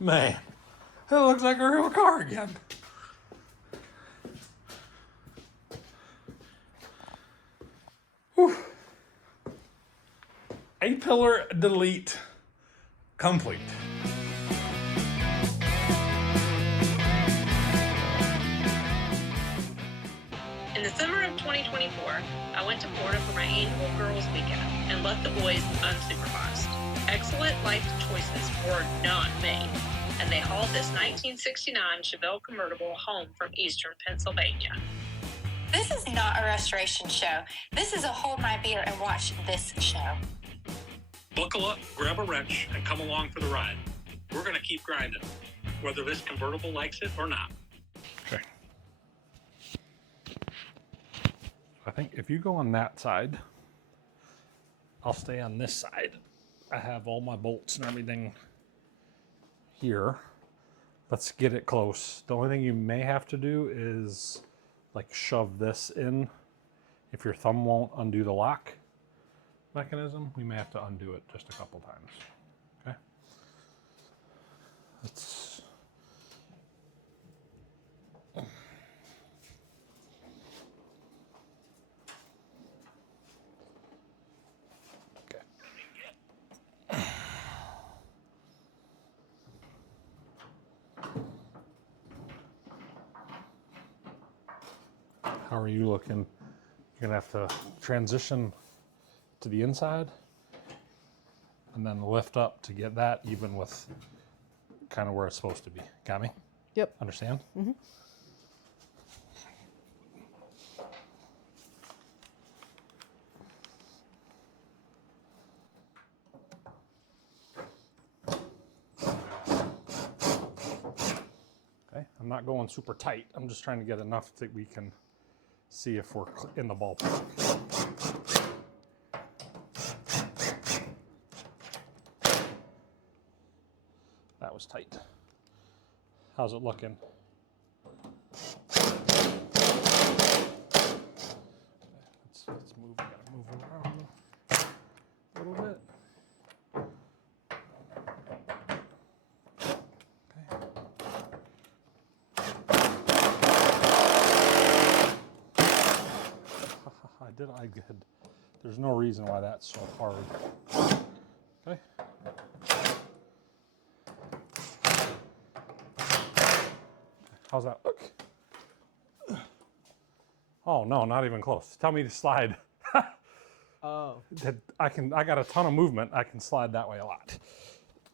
Man, it looks like a real car again. Whew. A-pillar delete complete. In the summer of 2024, I went to Florida for my annual girls' weekend and left the boys unsupervised. Excellent life choices were not made, and they hauled this 1969 Chevelle Convertible home from eastern Pennsylvania. This is not a restoration show. This is a hold my beer and watch this show. Buckle up, grab a wrench, and come along for the ride. We're going to keep grinding, whether this convertible likes it or not. Okay. I think if you go on that side, I'll stay on this side. I have all my bolts and everything here. Let's get it close. The only thing you may have to do is like shove this in. If your thumb won't undo the lock mechanism, we may have to undo it just a couple times. Okay. Let's How are you looking? You're gonna have to transition to the inside and then lift up to get that even with kind of where it's supposed to be. Got me? Yep. Understand? Mm-hmm. Okay, I'm not going super tight. I'm just trying to get enough that we can see if we're in the ballpark. That was tight. How's it looking? Let's move. We gotta move around a little bit. I did. There's no reason why that's so hard. Okay. How's that look? Oh no, not even close. Tell me to slide. Oh. I got a ton of movement. I can slide that way a lot.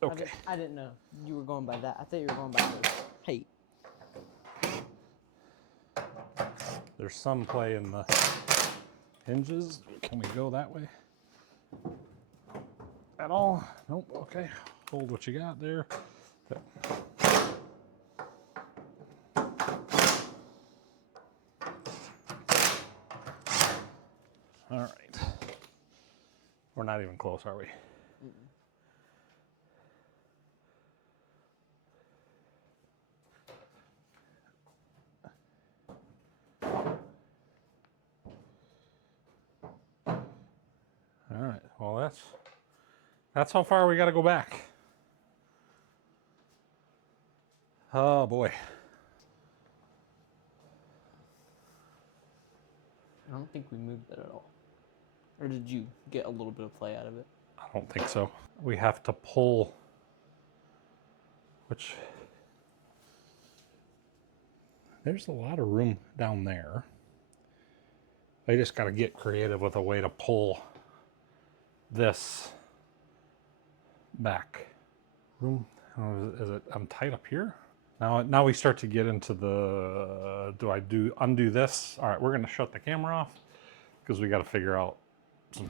Okay. I didn't know you were going by that. I thought you were going by the height. There's some play in the hinges. Can we go that way at all? Nope. Okay. Hold what you got there. All right. We're not even close, are we? All right, well that's how far we got to go back. Oh boy. I don't think we moved that at all. Or did you get a little bit of play out of it? I don't think so. We have to pull, which there's a lot of room down there. I just got to get creative with a way to pull this back. Room, is it, I'm tight up here? Now we start to get into the, do I undo this? All right, we're gonna shut the camera off because we got to figure out some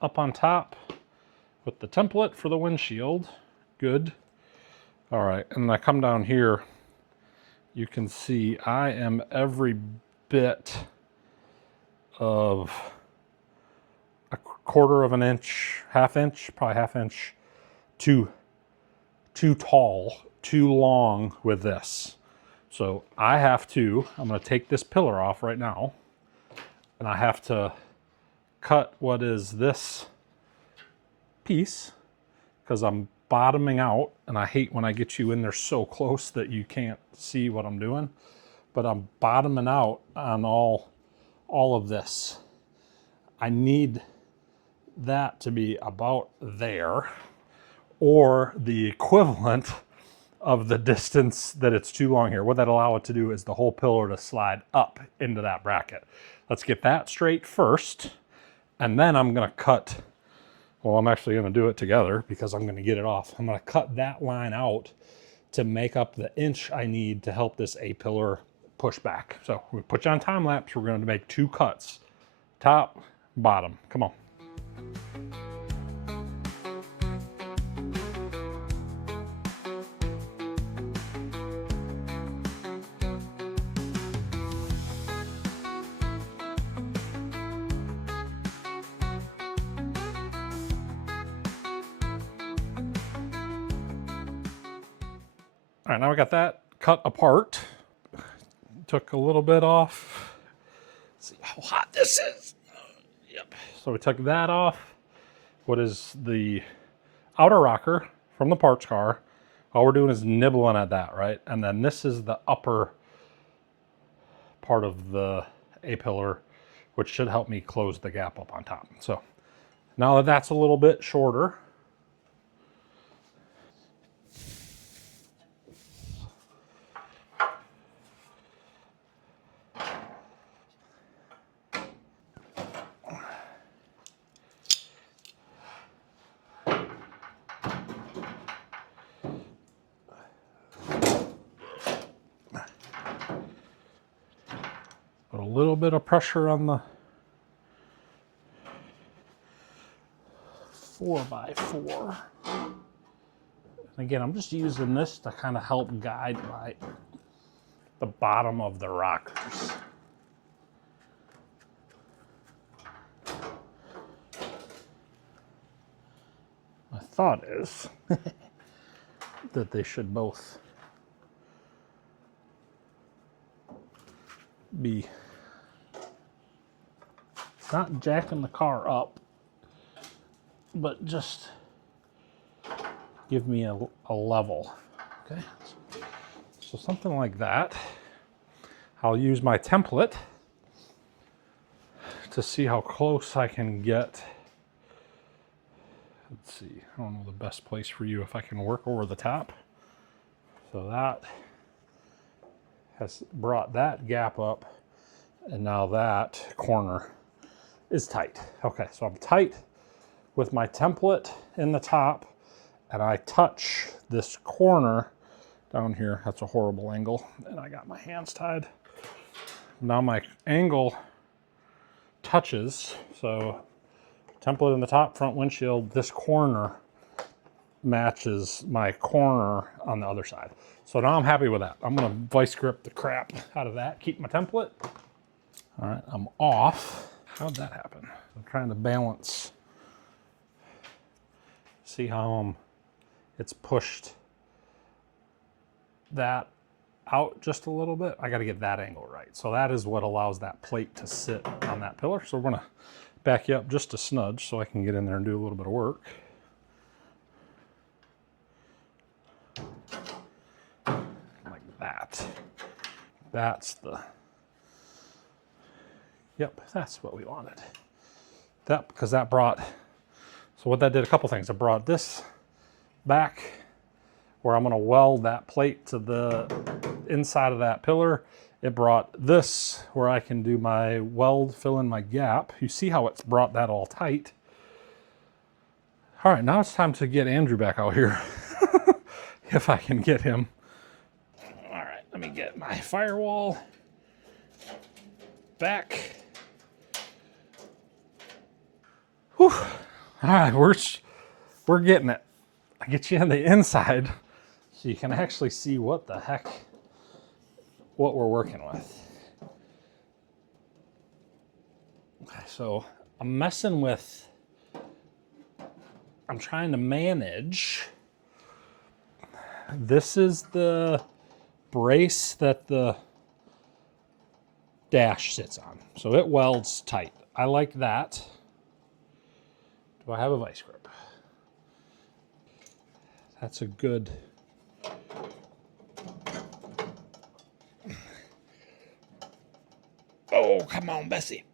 up on top with the template for the windshield. Good. All right, and then I come down here. You can see I am every bit of a quarter of an inch, half inch, probably half inch, too tall, too long with this. So I have to, I'm going to take this pillar off right now, and I have to cut what is this piece, because I'm bottoming out, and I hate when I get you in there so close that you can't see what I'm doing, but I'm bottoming out on all of this. I need that to be about there, or the equivalent of the distance that it's too long here. What that allow it to do is the whole pillar to slide up into that bracket. Let's get that straight first, and then I'm gonna cut, well, I'm actually gonna do it together because I'm gonna get it off. I'm gonna cut that line out to make up the inch I need to help this A-pillar push back. So we put you on time lapse. We're gonna make 2 cuts, top, bottom. Come on. All right, now we got that cut apart. Took a little bit off. Let's see how hot this is. Yep. So we took that off. What is the outer rocker from the parts car? All we're doing is nibbling at that, right? And then this is the upper part of the A-pillar, which should help me close the gap up on top. So now that that's a little bit shorter, put a little bit of pressure on the 4x4. And again, I'm just using this to kind of help guide the bottom of the rockers. My thought is that they should both be, it's not jacking the car up, but just give me a level, okay? So something like that. I'll use my template to see how close I can get. Let's see, I don't know the best place for you if I can work over the top. So that has brought that gap up, and now that corner is tight. Okay, so I'm tight with my template in the top, and I touch this corner down here. That's a horrible angle, and I got my hands tied. Now my angle touches, so template in the top, front windshield, this corner matches my corner on the other side. So now I'm happy with that. I'm gonna vice grip the crap out of that, keep my template. All right, I'm off. How'd that happen? I'm trying to balance. See how it's pushed that out just a little bit? I gotta get that angle right. So that is what allows that plate to sit on that pillar. So we're gonna back you up just a smudge so I can get in there and do a little bit of work. Like that. That's the, yep, that's what we wanted. That, because that brought, so what that did, a couple things. It brought this back where I'm gonna weld that plate to the inside of that pillar. It brought this where I can do my weld, fill in my gap. You see how it's brought that all tight. All right, now it's time to get Andrew back out here. If I can get him. All right, let me get my firewall back. Whew, All right, we're getting it. I get you on the inside so you can actually see what the heck, what we're working with. Okay, so I'm trying to manage. This is the brace that the dash sits on. So it welds tight. I like that. Do I have a vice grip? That's a good. Oh, come on, Bessie.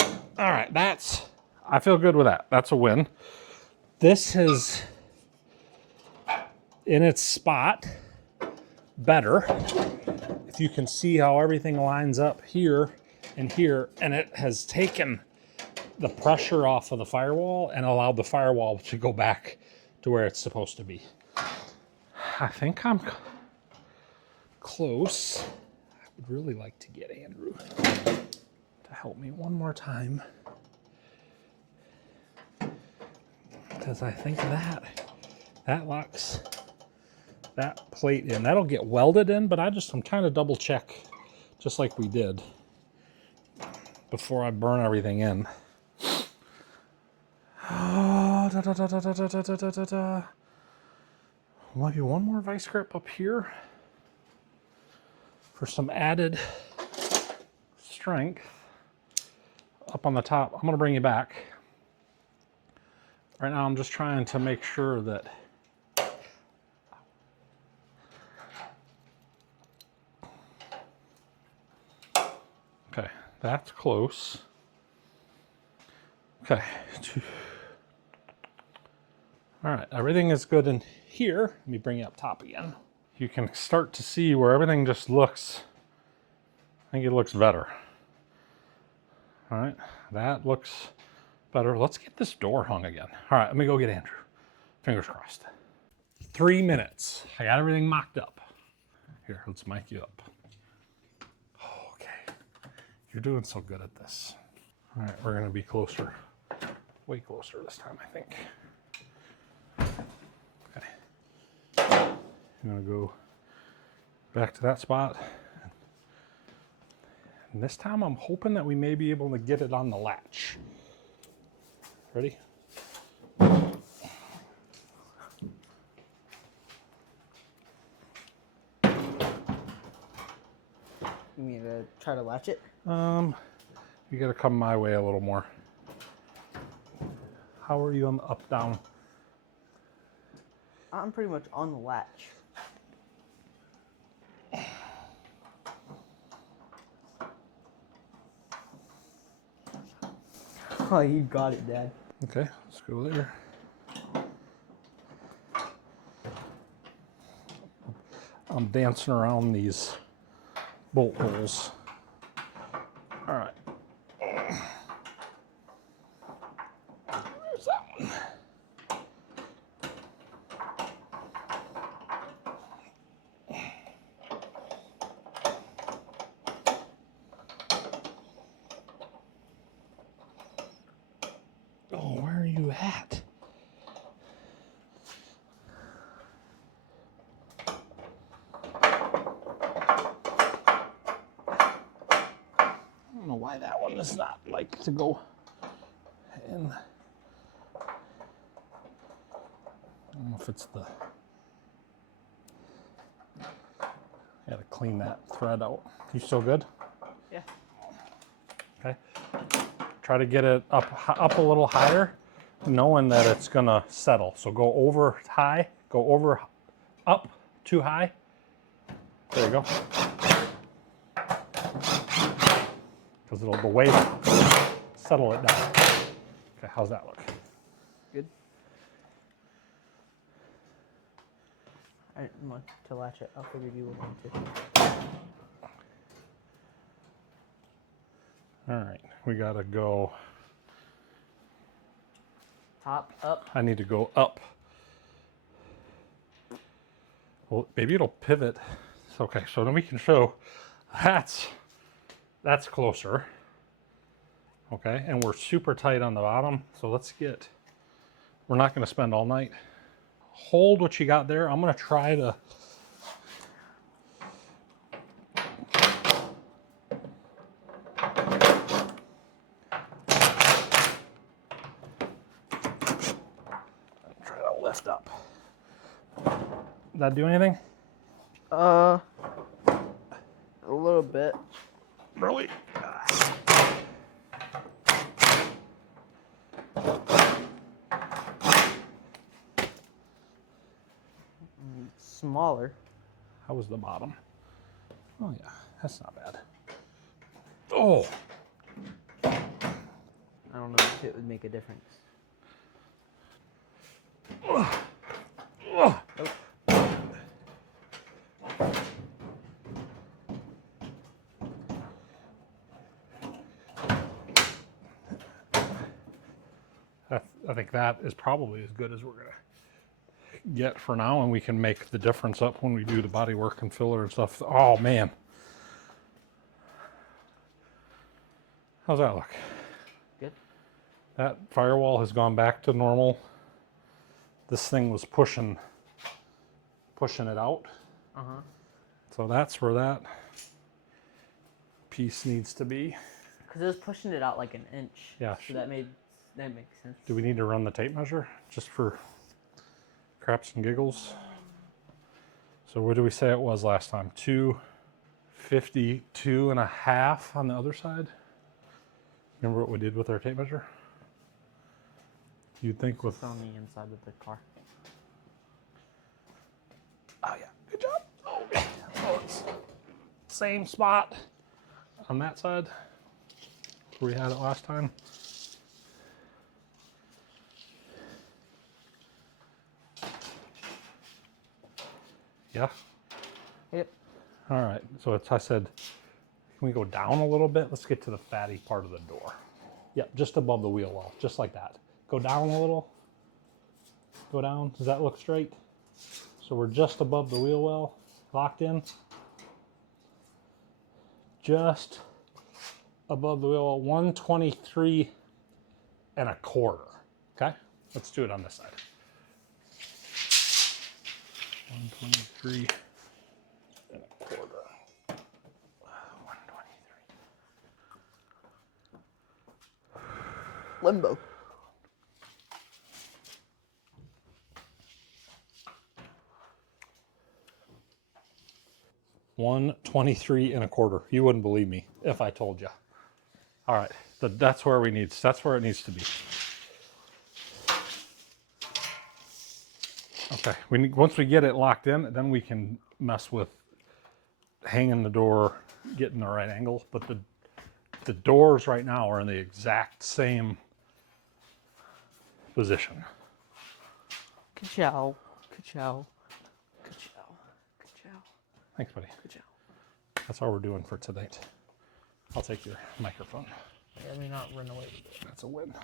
All right, I feel good with that. That's a win. This is in its spot better. If you can see how everything lines up here and here, and it has taken the pressure off of the firewall and allowed the firewall to go back to where it's supposed to be. I think I'm close. I would really like to get Andrew to help me one more time, because I think that locks that plate in. That'll get welded in, but I'm trying to double check, just like we did before I burn everything in. Maybe one more vice grip up here for some added strength up on the top. I'm going to bring you back. Right now I'm just trying to make sure that okay, that's close. Okay. All right, everything is good in here. Let me bring you up top again. You can start to see where everything just looks, I think it looks better. All right, that looks better. Let's get this door hung again. All right, let me go get Andrew. Fingers crossed. 3 minutes. I got everything mocked up. Here, let's mic you up. Okay, you're doing so good at this. All right, we're gonna be closer, way closer this time, I think. Okay, I'm gonna go back to that spot. And this time I'm hoping that we may be able to get it on the latch. Ready? You mean to try to latch it? You gotta come my way a little more. How are you on the up down? I'm pretty much on the latch. Oh, you got it, Dad. Okay, let's go there. I'm dancing around these bolt holes. All right. Where's that one? Oh, where are you at? I don't know why that one does not like to go in. I don't know if it's the... Gotta clean that thread out. You still good? Yeah. Okay. Try to get it up a little higher, knowing that it's gonna settle. So go over high, go over up too high. There you go. Because it'll the weight settle it down. Okay, how's that look? Good. I didn't want to latch it. I figured you would want to. All right, we gotta go. Top, up. I need to go up. Well, maybe it'll pivot. It's okay, so then we can show that's closer. Okay, and we're super tight on the bottom. So let's get We're not going to spend all night. Hold what you got there. I'm going to try to... lift up. Did that do anything? A little bit. Really? Smaller. How was the bottom? Oh yeah, that's not bad. Oh! I don't know if it would make a difference. Oh. I think that is probably as good as we're gonna get for now, and we can make the difference up when we do the body work and filler and stuff. Oh man. How's that look? Good. That firewall has gone back to normal. This thing was pushing it out. Uh-huh. So that's where that piece needs to be. Because it was pushing it out like an inch. Yeah. So that makes sense. Do we need to run the tape measure just for craps and giggles? So what did we say it was last time? 252.5 on the other side. Remember what we did with our tape measure? You'd think with... It's on the inside of the car. Oh yeah, good job. Oh, it's same spot on that side where we had it last time. Yeah. Yep. All right. So it's, I said, can we go down a little bit? Let's get to the fatty part of the door. Yep, just above the wheel well, just like that. Go down a little. Go down. Does that look straight? So we're just above the wheel well, locked in. Just above the wheel well, 123.25. Okay, let's do it on this side. 123.25. 123. Limbo. $123.25. You wouldn't believe me if I told you. All right, that's where it needs to be. Okay, once we get it locked in, then we can mess with hanging the door, getting the right angle. But the doors right now are in the exact same position. Ka-chow. Ka-chow. Ka-chow. Ka-chow. Thanks, buddy. Ka-chow. That's all we're doing for tonight. I'll take your microphone. Let me not run away with it. That's a win.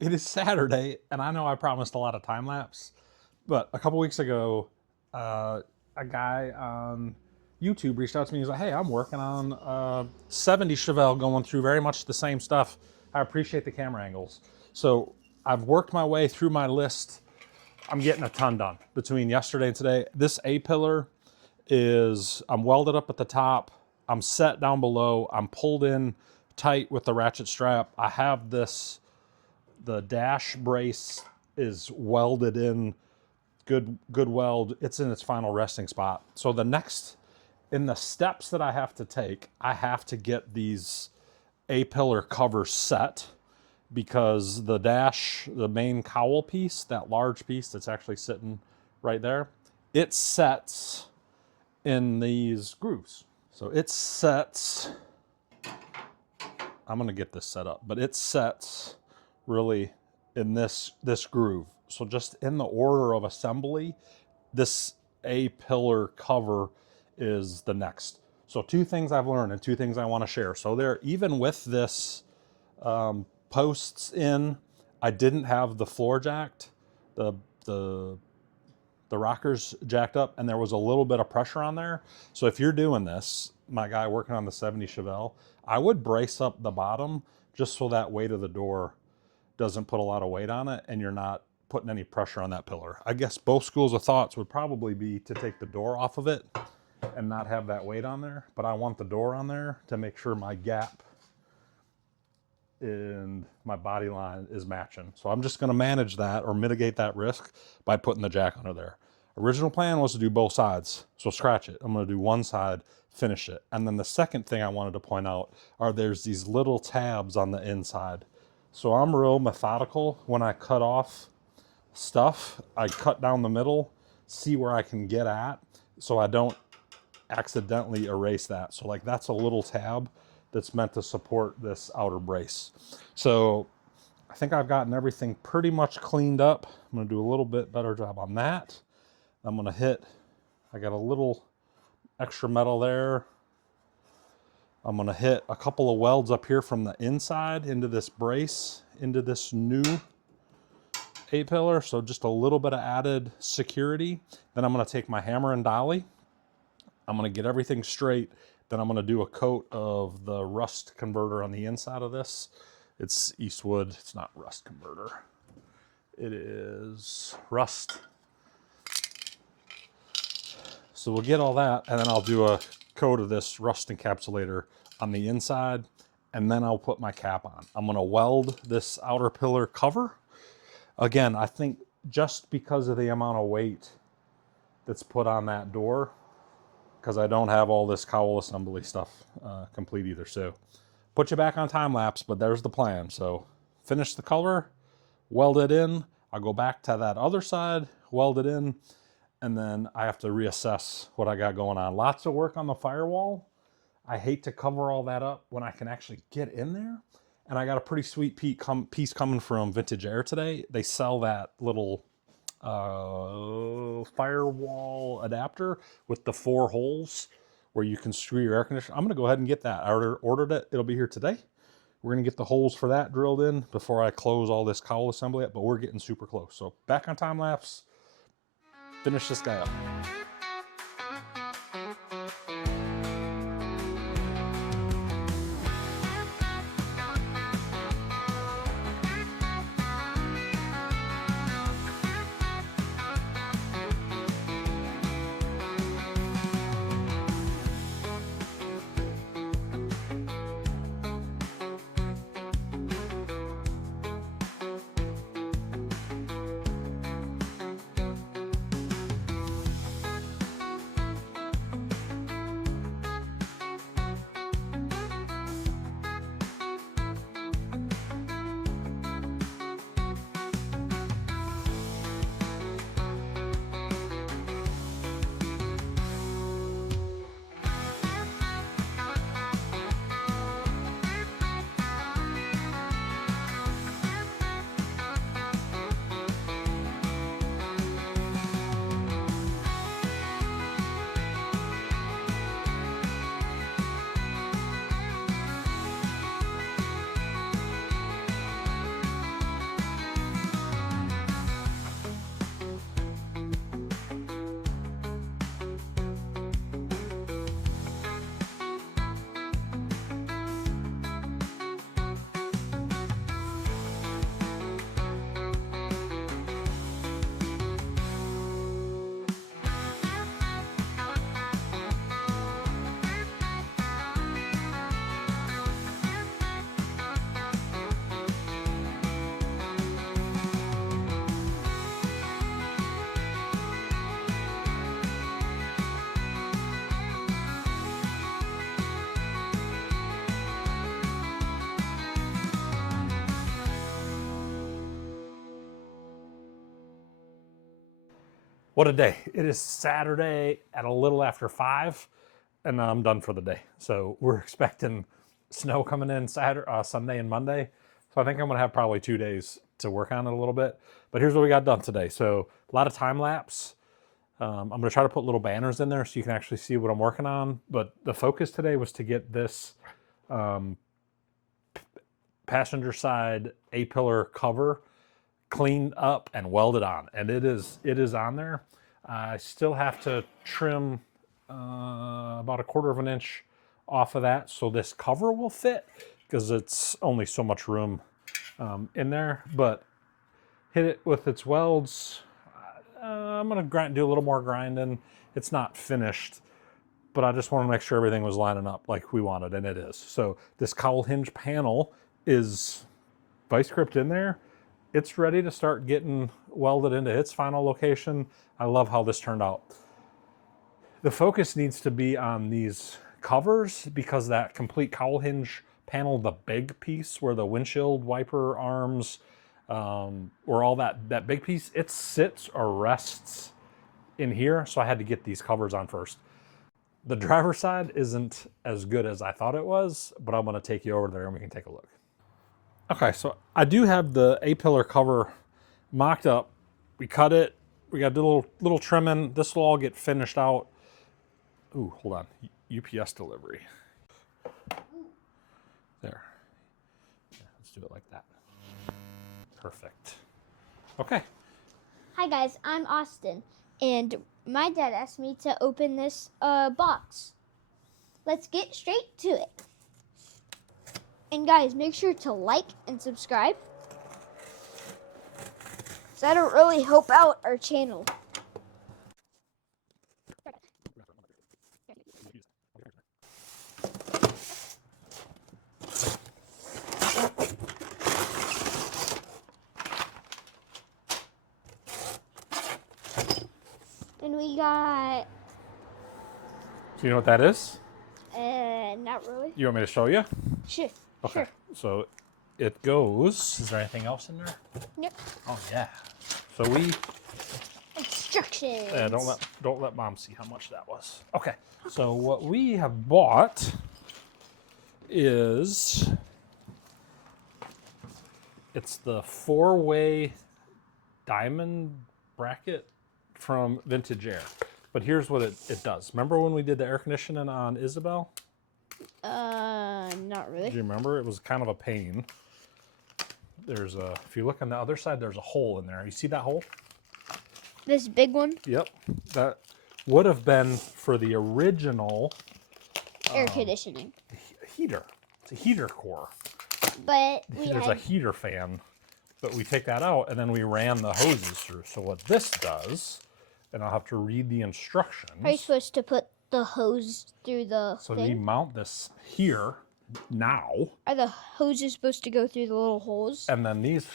It is Saturday, and I know I promised a lot of time lapse, but a couple weeks ago, a guy on YouTube reached out to me. He's like, "Hey, I'm working on 70 Chevelle, going through very much the same stuff. I appreciate the camera angles." So I've worked my way through my list. I'm getting a ton done between yesterday and today. This A-pillar is, I'm welded up at the top. I'm set down below. I'm pulled in tight with the ratchet strap. I have this, the dash brace is welded in, good weld. It's in its final resting spot. So the next, in the steps that I have to take, I have to get these A-pillar covers set, because the dash, the main cowl piece, that large piece that's actually sitting right there, it sets in these grooves. So it sets I'm gonna get this set up, but it sets really in this groove. So just in the order of assembly, this A-pillar cover is the next. So two things I've learned and two things I want to share. So there, even with this posts in, I didn't have the floor jacked, the rockers jacked up, and there was a little bit of pressure on there. So if you're doing this, my guy working on the 70 Chevelle, I would brace up the bottom just so that weight of the door doesn't put a lot of weight on it and you're not putting any pressure on that pillar. I guess both schools of thoughts would probably be to take the door off of it and not have that weight on there, but I want the door on there to make sure my gap and my body line is matching. So I'm just going to manage that or mitigate that risk by putting the jack under there. Original plan was to do both sides, so scratch it. I'm going to do one side, finish it. And then the second thing I wanted to point out are there's these little tabs on the inside. So I'm real methodical when I cut off stuff. I cut down the middle, see where I can get at, so I don't accidentally erase that. So like that's a little tab that's meant to support this outer brace. So I think I've gotten everything pretty much cleaned up. I'm gonna do a little bit better job on that. I'm gonna hit, I got a little extra metal there. I'm gonna hit a couple of welds up here from the inside into this brace, into this new A-pillar. So just a little bit of added security. Then I'm gonna take my hammer and dolly. I'm gonna get everything straight. Then I'm gonna do a coat of the rust converter on the inside of this. It's Eastwood, it's not rust converter. It is rust. So we'll get all that, and then I'll do a coat of this rust encapsulator on the inside, and then I'll put my cap on. I'm gonna weld this outer pillar cover. Again, I think just because of the amount of weight that's put on that door, because I don't have all this cowl assembly stuff complete either. So put you back on time lapse, but there's the plan. So finish the color, weld it in. I'll go back to that other side, weld it in, and then I have to reassess what I got going on. Lots of work on the firewall. I hate to cover all that up when I can actually get in there. And I got a pretty sweet piece coming from Vintage Air today. They sell that little firewall adapter with the 4 holes where you can screw your air conditioner. I'm gonna go ahead and get that. I ordered it, it'll be here today. We're gonna get the holes for that drilled in before I close all this cowl assembly up, but we're getting super close. So back on time lapse, finish this guy up. What a day. It is Saturday at a little after 5, and I'm done for the day. So we're expecting snow coming in Sunday and Monday. So I think I'm gonna have probably 2 days to work on it a little bit. But here's what we got done today. So a lot of time lapse. I'm gonna try to put little banners in there so you can actually see what I'm working on. But the focus today was to get this passenger side A-pillar cover cleaned up and welded on, and it is on there. I still have to trim about 1/4 of an inch off of that so this cover will fit, because it's only so much room in there. But hit it with its welds. I'm gonna do a little more grinding. It's not finished, but I just want to make sure everything was lining up like we wanted, and it is. So this cowl hinge panel is vice gripped in there. It's ready to start getting welded into its final location. I love how this turned out. The focus needs to be on these covers, because that complete cowl hinge panel, the big piece where the windshield wiper arms, or all that big piece, it sits or rests in here. So I had to get these covers on first. The driver's side isn't as good as I thought it was, but I'm gonna take you over there and we can take a look. Okay, so I do have the A-pillar cover mocked up. We cut it. We got a little trimming. This will all get finished out. Ooh, hold on. UPS delivery. There. Yeah, let's do it like that. Perfect. Okay. Hi guys, I'm Austin, and my dad asked me to open this box. Let's get straight to it. And guys, make sure to like and subscribe, so that'll really help out our channel. Then we got, So you know what that is? not really. You want me to show you? Sure. Okay. Sure. So it goes. Is there anything else in there? Yep. Oh yeah. So we. Instructions. Yeah, don't let mom see how much that was. Okay. So what we have bought is, it's the 4-way diamond bracket from Vintage Air. But here's what it does. Remember when we did the air conditioning on Isabel? Not really. Do you remember? It was kind of a pain. There's a, if you look on the other side, there's a hole in there. You see that hole? This big one? Yep. That would have been for the original Air conditioning. heater. It's a heater core. But we There's a had, heater fan, but we take that out and then we ran the hoses through. So what this does, and I'll have to read the instructions. are you supposed to put the hose through the So thing? we mount this here now, Are the hoses supposed to go through the little holes? and then these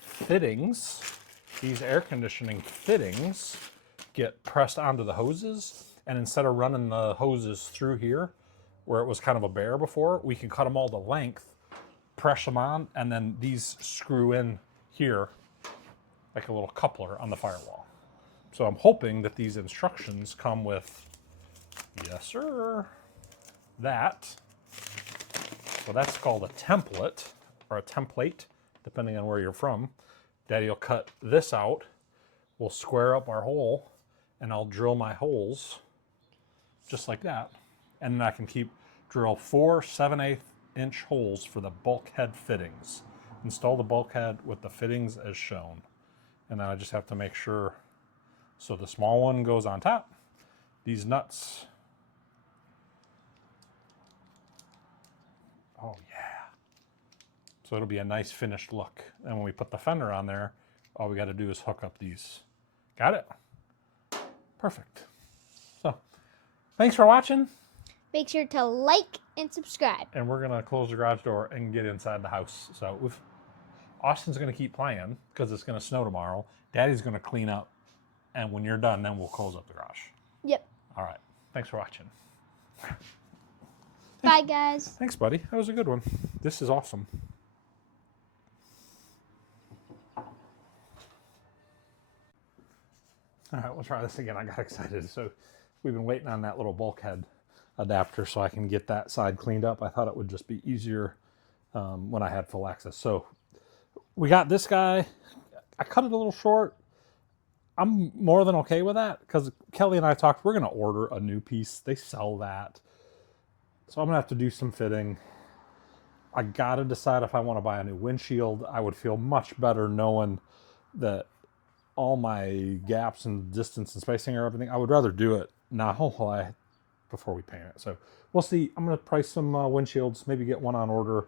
fittings, these air conditioning fittings, get pressed onto the hoses, and instead of running the hoses through here, where it was kind of a bear before, we can cut them all to length, press them on, and then these screw in here like a little coupler on the firewall. So I'm hoping that these instructions come with, yes sir, that. So that's called a template, or a template, depending on where you're from. Daddy will cut this out, we'll square up our hole, and I'll drill my holes just like that. And then I can drill 4 7/8 inch holes for the bulkhead fittings. Install the bulkhead with the fittings as shown. And then I just have to make sure, so the small one goes on top. These nuts, oh yeah. So it'll be a nice finished look. And when we put the fender on there, all we got to do is hook up these. Got it? Perfect. So, thanks for watching. Make sure to like and subscribe. And we're gonna close the garage door and get inside the house. So Austin's gonna keep playing because it's gonna snow tomorrow. Daddy's gonna clean up, and when you're done, then we'll close up the garage. Yep. All right. Thanks for watching. Bye, guys. Thanks, buddy. That was a good one. This is awesome. All right, we'll try this again. I got excited. So we've been waiting on that little bulkhead adapter so I can get that side cleaned up. I thought it would just be easier when I had full access. So we got this guy. I cut it a little short. I'm more than okay with that because Kelly and I talked, we're going to order a new piece. They sell that. So I'm going to have to do some fitting. I got to decide if I want to buy a new windshield. I would feel much better knowing that all my gaps and distance and spacing or everything, I would rather do it now before we paint it. So we'll see. I'm going to price some windshields, maybe get one on order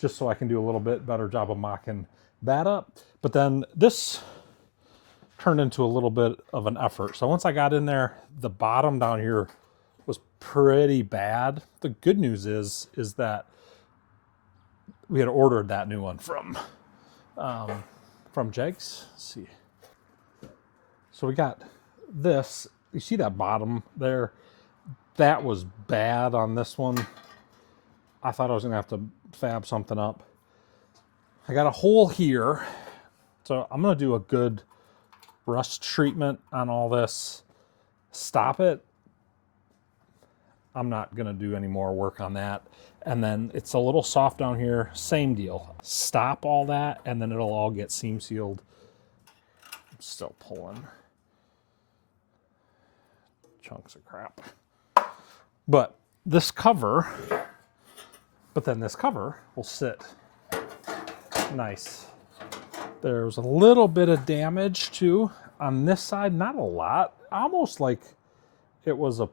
just so I can do a little bit better job of mocking that up. But then this turned into a little bit of an effort. So once I got in there, the bottom down here was pretty bad. The good news is that we had ordered that new one from Jegs. Let's see. So we got this. You see that bottom there? That was bad on this one. I thought I was gonna have to fab something up. I got a hole here. So I'm gonna do a good rust treatment on all this. Stop it. I'm not gonna do any more work on that. And then it's a little soft down here. Same deal. Stop all that and then it'll all get seam sealed. I'm still pulling chunks of crap. But this cover will sit nice. There's a little bit of damage too on this side, not a lot, almost like it was a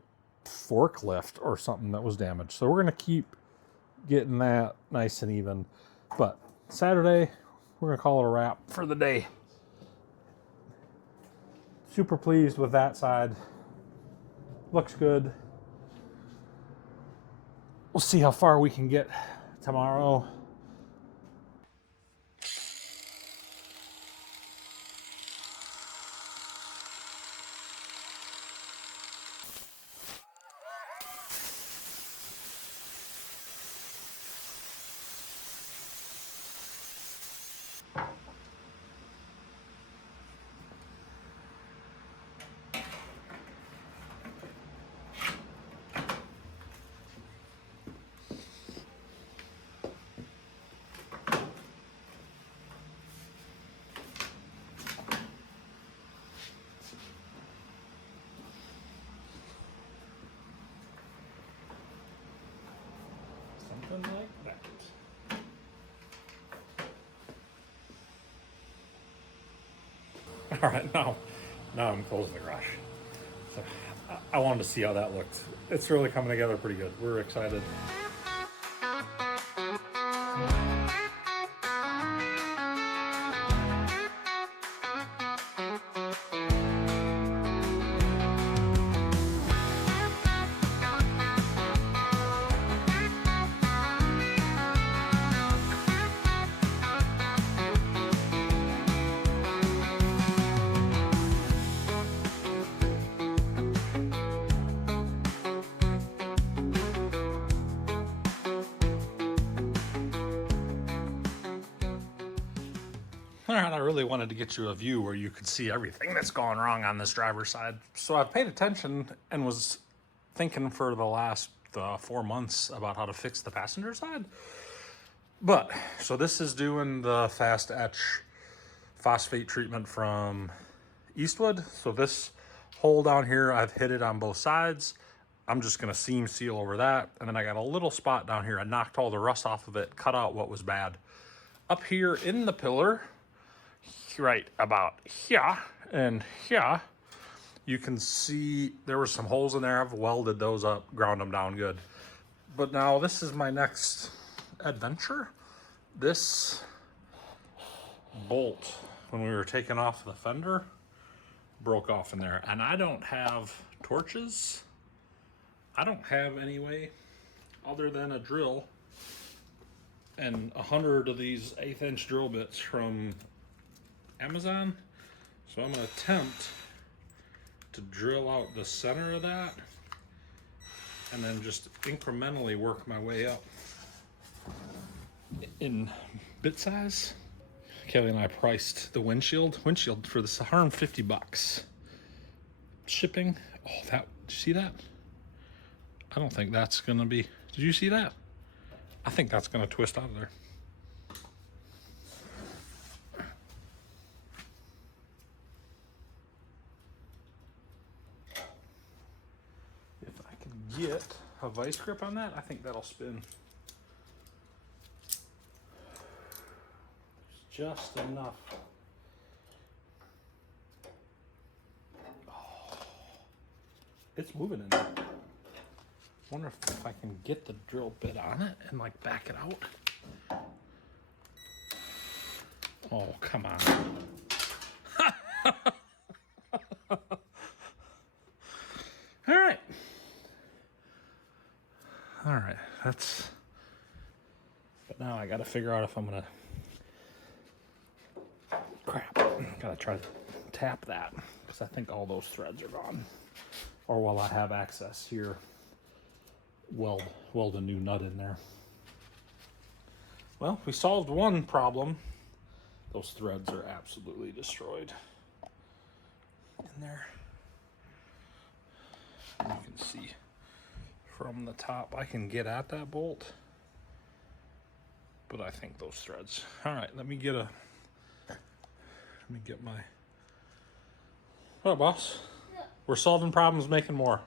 forklift or something that was damaged. So we're gonna keep getting that nice and even. But Saturday, we're gonna call it a wrap for the day. Super pleased with that side. Looks good. We'll see how far we can get tomorrow. Something like that. All right, now I'm closing the garage. So I wanted to see how that looked. It's really coming together pretty good. We're excited. All right, I really wanted to get you a view where you could see everything that's going wrong on this driver's side. So I've paid attention and was thinking for the last 4 months about how to fix the passenger side. But, so this is doing the fast etch phosphate treatment from Eastwood. So this hole down here, I've hit it on both sides. I'm just gonna seam seal over that. And then I got a little spot down here. I knocked all the rust off of it, cut out what was bad. Up here in the pillar, right about here and here, you can see there were some holes in there. I've welded those up, ground them down good. But now this is my next adventure. This bolt, when we were taking off the fender, broke off in there. And I don't have torches. I don't have any way other than a drill and 100 of these 1/8 inch drill bits from Amazon. So I'm going to attempt to drill out the center of that and then just incrementally work my way up in bit size. Kelly and I priced the windshield for this $150. Shipping, oh, that, did you see that? I don't think that's gonna be, did you see that? I think that's gonna twist out of there. If I can get a vice grip on that, I think that'll spin. Just enough. Oh, it's moving in there. Wonder if I can get the drill bit on it and like back it out. Oh, come on. All right. All right, that's, but now I gotta figure out if I'm gonna, crap, gotta try to tap that because I think all those threads are gone. Or while I have access here, weld a new nut in there. Well, we solved one problem. Those threads are absolutely destroyed in there. You can see from the top, I can get at that bolt, but I think those threads. All right, let me get my, oh, boss. Yeah. We're solving problems, making more.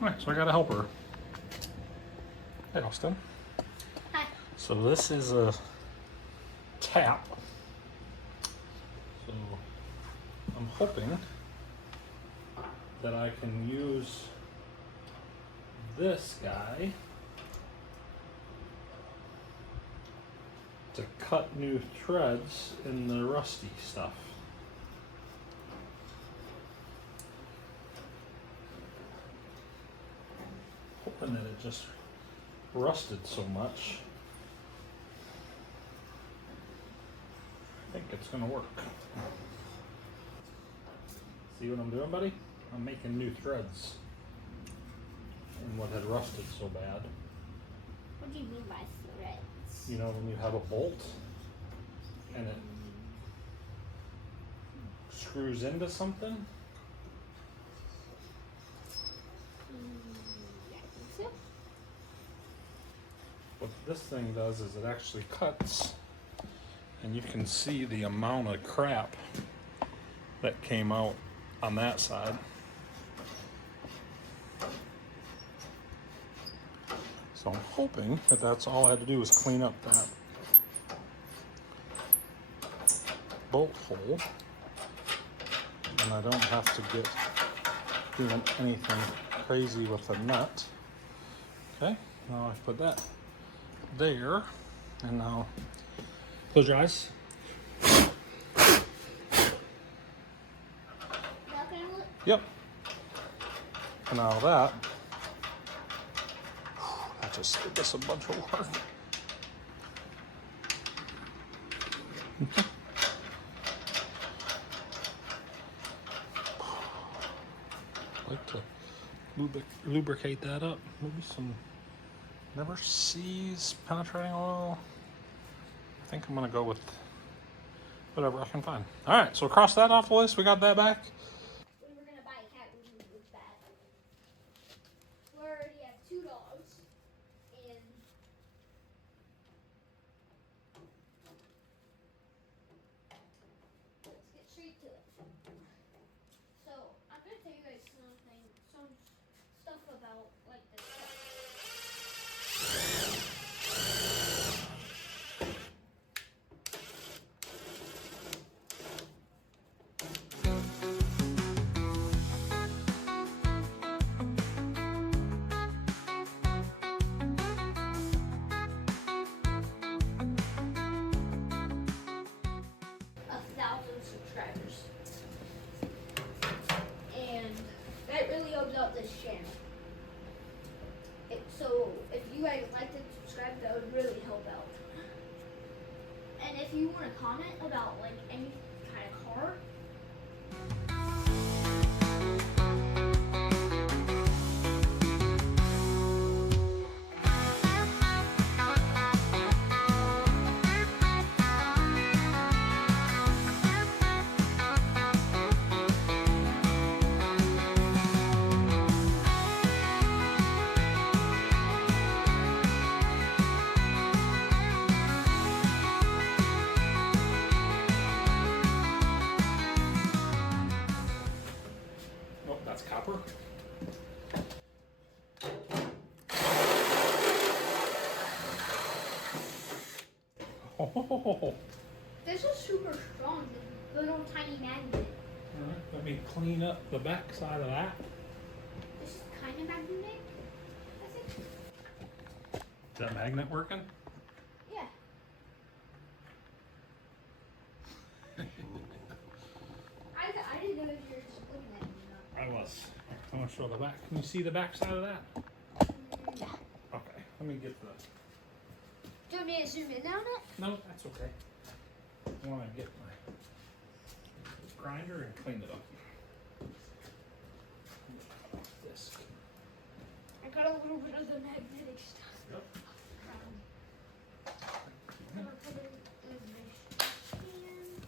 All right, so I got a helper. Hey, Austin. Hi. So this is a tap. So I'm hoping that I can use this guy to cut new threads in the rusty stuff. Hoping that it just rusted so much. I think it's gonna work. See what I'm doing, buddy? I'm making new threads in what had rusted so bad. What do you mean by threads? You know, when you have a bolt and it screws into something? Yeah, I think so. What this thing does is it actually cuts, and you can see the amount of crap that came out on that side. So I'm hoping that that's all I had to do was clean up that bolt hole, and I don't have to get doing anything crazy with the nut. Okay, now I put that there, and now close your eyes. Yep. And now that just did this a bunch of work. Like to lubricate that up. Maybe some never sees penetrating oil. I think I'm gonna go with whatever I can find. All right, so cross that off the list. We got that back. We were gonna buy a cat. We didn't move that. We already have 2 dogs, and let's get straight to it. So I'm gonna tell you guys some stuff about like this stuff. Subscribers, and that really helps out this channel. So if you guys like to subscribe, that would really help out. And if you want to comment about like any kind of car, copper. Oh, This is super strong. The little tiny magnet. let me clean up the back side of that. This is kind of magnetic. I think. Is that magnet working? Yeah. I didn't know if you were just looking at me or not. I was. I want to show the back. Can you see the back side of that? Yeah. Okay, let me get the. Do you want me to zoom in on it? No, that's okay. I want to get my grinder and clean it up. This. I got a little bit of the magnetic stuff. Yep. I'm gonna put it in my stand.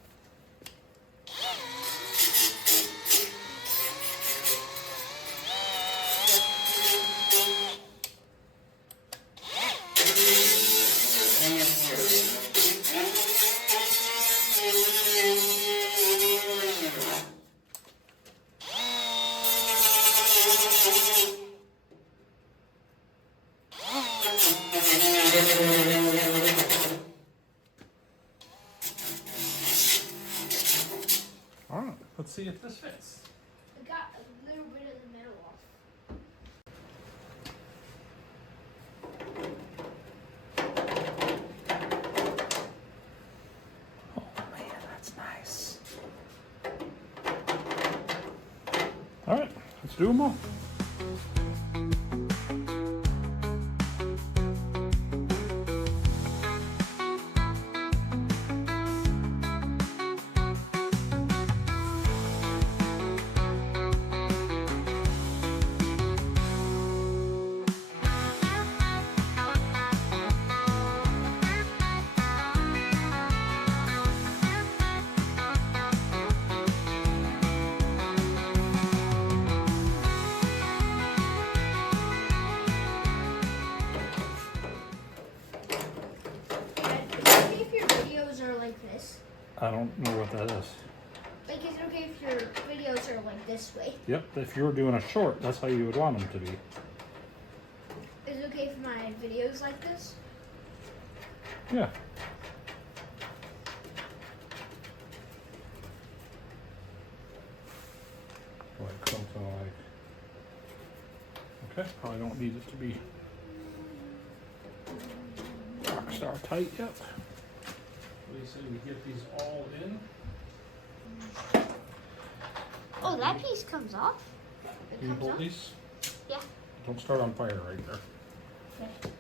All right, let's see if this fits. I got a little bit of the metal off. Oh man, that's nice. All right, let's do them all. Okay, if your videos are like this. I don't know what that is. Like, is it okay if your videos are like this way? Yep, if you were doing a short, that's how you would want them to be. Is it okay if my videos like this? Yeah. Like something like. Okay, probably don't need it to be rockstar tight yet. What do you say we get these all in? Oh, that piece comes off. It Can you comes hold off. these? Yeah. Don't start on fire right there. Okay.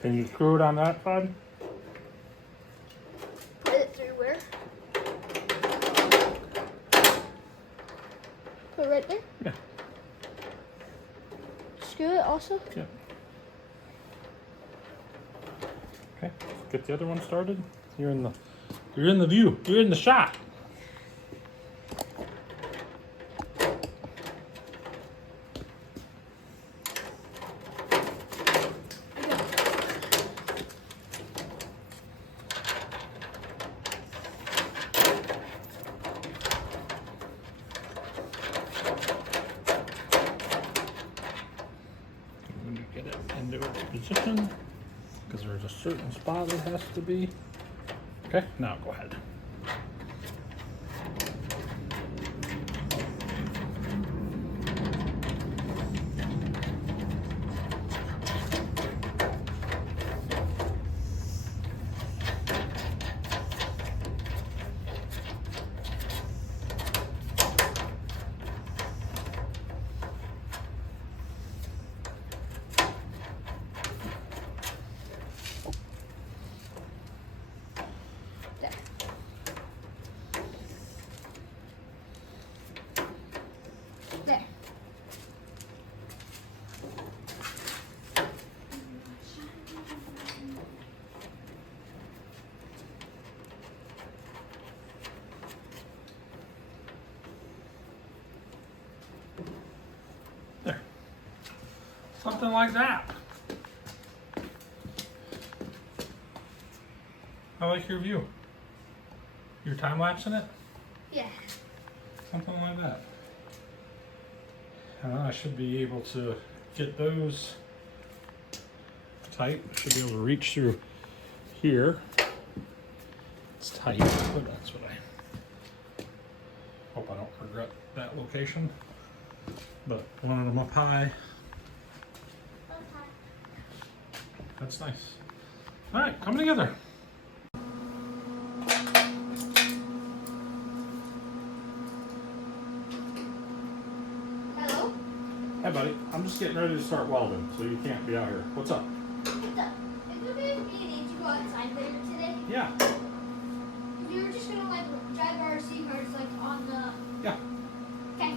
Can you screw it on that side? Put it through where? Put it right there? Yeah. Screw it also? Yeah. Okay, get the other one started. You're in the view. You're in the shot. When you get it into its position, because there's a certain spot it has to be. Okay, now go ahead. There. There. Something like that. I like your view. You're time lapsing it? Yeah. Something like that. I should be able to get those tight. I should be able to reach through here. It's tight, but that's what I hope I don't regret that location. But wanted them up high. That's nice. All right, coming together. Hello? Hey buddy, I'm just getting ready to start welding, so you can't be out here. What's up? What's up? Is it okay if me and Angie go outside later today? Yeah. We were just gonna like drive our RC cars like on the. Yeah. Okay.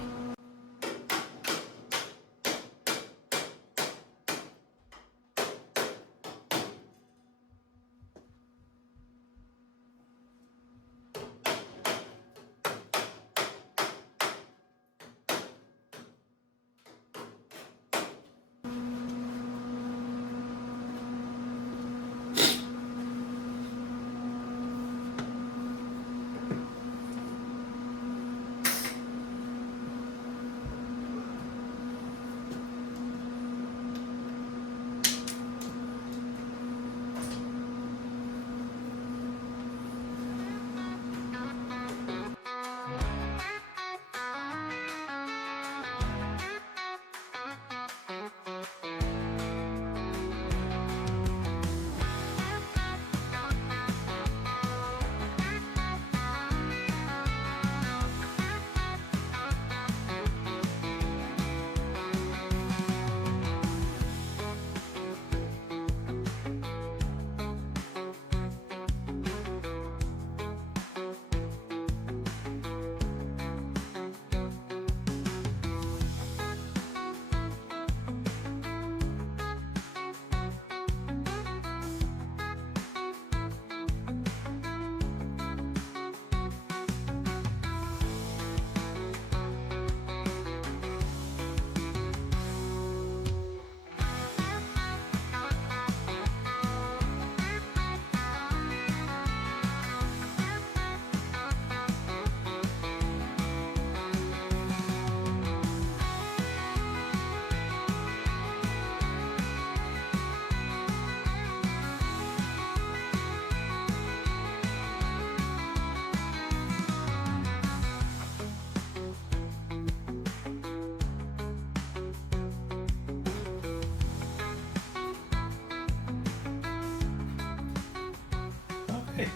Okay.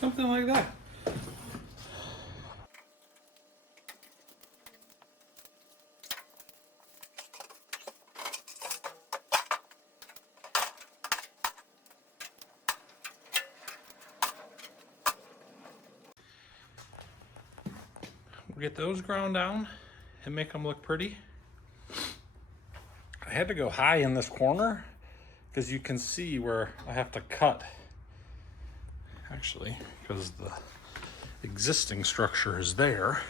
Something like that. We'll get those ground down and make them look pretty. I had to go high in this corner because you can see where I have to cut. Actually, because the existing structure is there,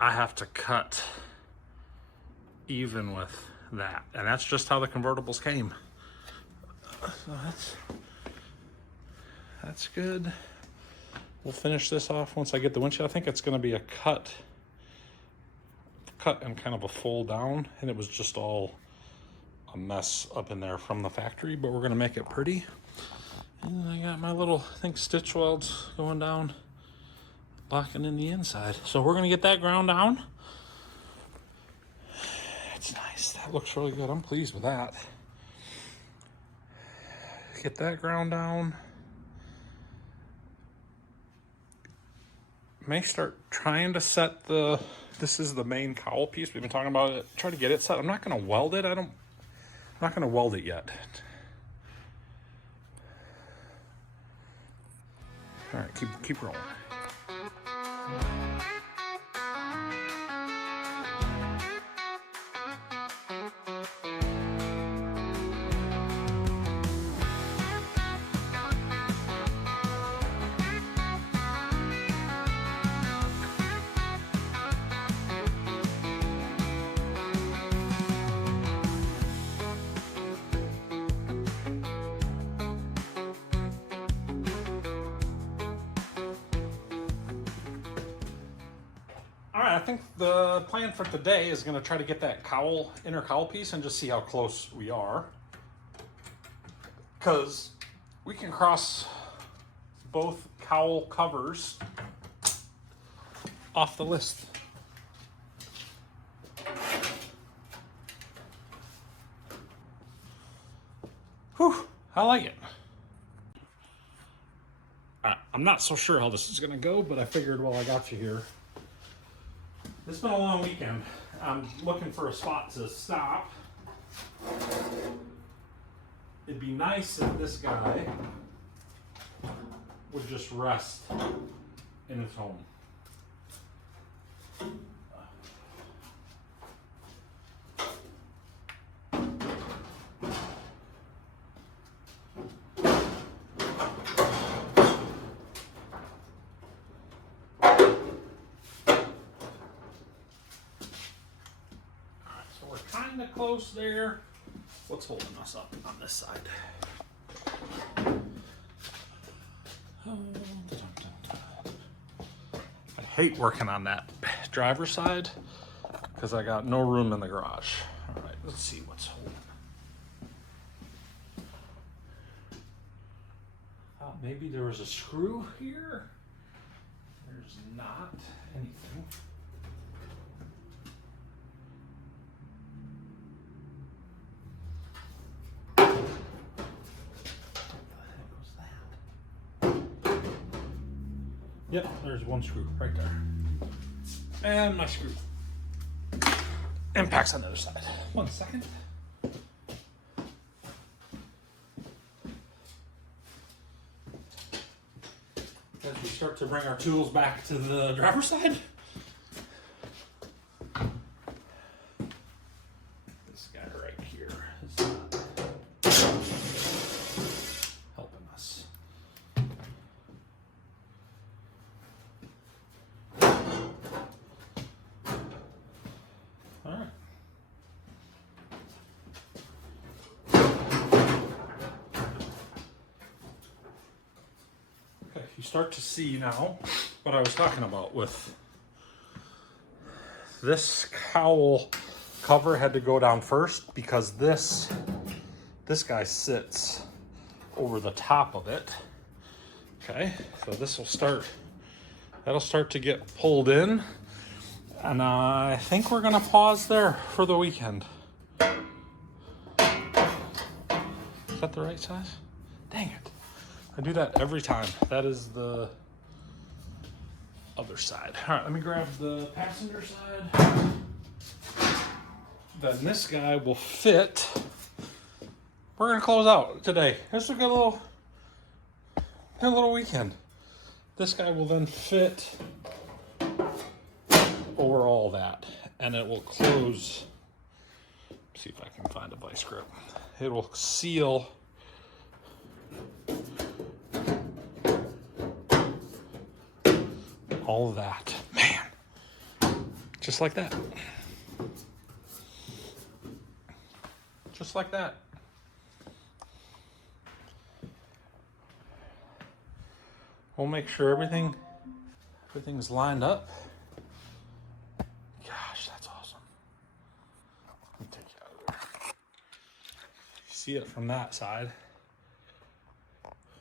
I have to cut even with that. And that's just how the convertibles came. So that's good. We'll finish this off once I get the windshield. I think it's going to be a cut and kind of a fold down, and it was just all a mess up in there from the factory, but we're going to make it pretty. And I got my little, I think, stitch welds going down, locking in the inside. So we're going to get that ground down. It's nice. That looks really good. I'm pleased with that. Get that ground down. May start trying to set this is the main cowl piece. We've been talking about it. Try to get it set. I'm not going to weld it. I'm not going to weld it yet. All right, keep rolling. right, I think the plan for today is going to try to get that cowl, inner cowl piece, and just see how close we are. Because we can cross both cowl covers off the list. Whew, I like it. I'm not so sure how this is going to go, but I figured while I got you here. It's been a long weekend. I'm looking for a spot to stop. It'd be nice if this guy would just rest in his home. Kind of close there. What's holding us up on this side? I hate working on that driver's side because I got no room in the garage. All right, let's see what's holding. Maybe there was a screw here. There's not anything. Yep, there's one screw right there. And my screw impacts on the other side. 1 second. As we start to bring our tools back to the driver's side. This guy right here is not helping us. All right. Okay, you start to see now what I was talking about with this cowl cover had to go down first because this guy sits over the top of it. Okay, so this will start, that'll start to get pulled in. And I think we're gonna pause there for the weekend. Is that the right size? Dang it. I do that every time. That is the other side. All right, let me grab the passenger side. Then this guy will fit. We're gonna close out today. This is a good little weekend. This guy will then fit over all that, and it will close. See if I can find a vice grip. It will seal all of that. Man, just like that. Just like that. We'll make sure everything's lined up. Gosh, that's awesome. Let me take you out of there. You see it from that side.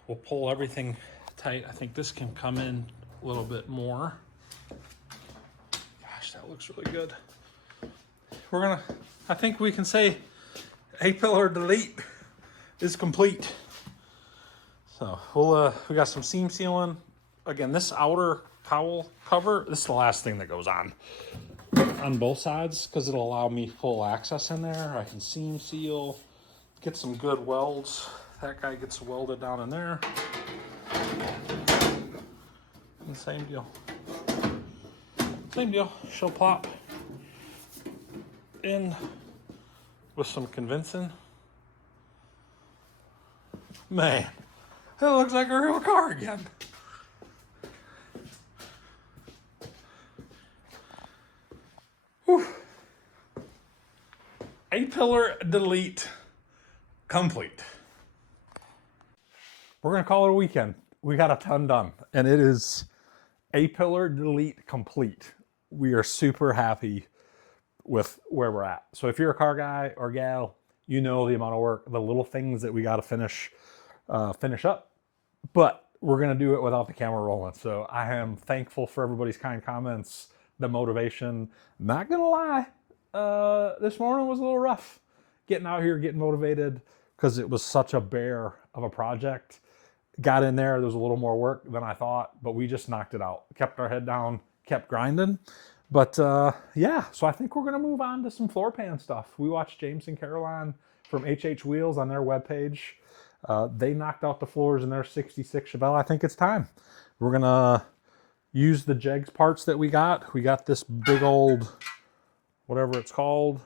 We'll pull everything tight. I think this can come in a little bit more. Gosh, that looks really good. I think we can say A-pillar delete is complete. So we got some seam sealing. Again, this outer cowl cover, this is the last thing that goes on both sides because it'll allow me full access in there. I can seam seal, get some good welds. That guy gets welded down in there. And same deal. Same deal. She'll plop in with some convincing. Man, it looks like a real car again. Whew. A-pillar delete complete. We're gonna call it a weekend. We got a ton done, and it is A-pillar delete complete. we are super happy with where we're at. So if you're a car guy or gal, you know the amount of work, the little things that we got to finish up, but we're going to do it without the camera rolling. So I am thankful for everybody's kind comments, the motivation. Not going to lie, this morning was a little rough getting out here, getting motivated, because it was such a bear of a project. Got in there was a little more work than I thought, but we just knocked it out. Kept our head down, kept grinding. But yeah, so I think we're going to move on to some floor pan stuff. We watched James and Caroline from HH Wheels on their webpage. They knocked out the floors in their 66 Chevelle. I think it's time. We're going to use the jegs parts that we got. We got this big old, whatever it's called,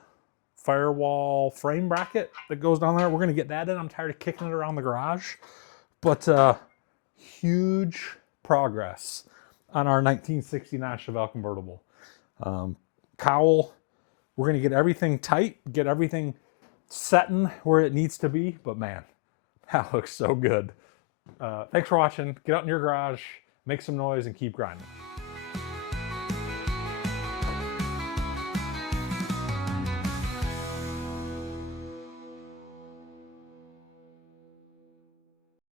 firewall frame bracket that goes down there. We're going to get that in. I'm tired of kicking it around the garage. But huge progress on our 1969 Chevelle Convertible. Cowl, we're going to get everything tight, get everything setting where it needs to be. But man, that looks so good. Thanks for watching. Get out in your garage, make some noise, and keep grinding.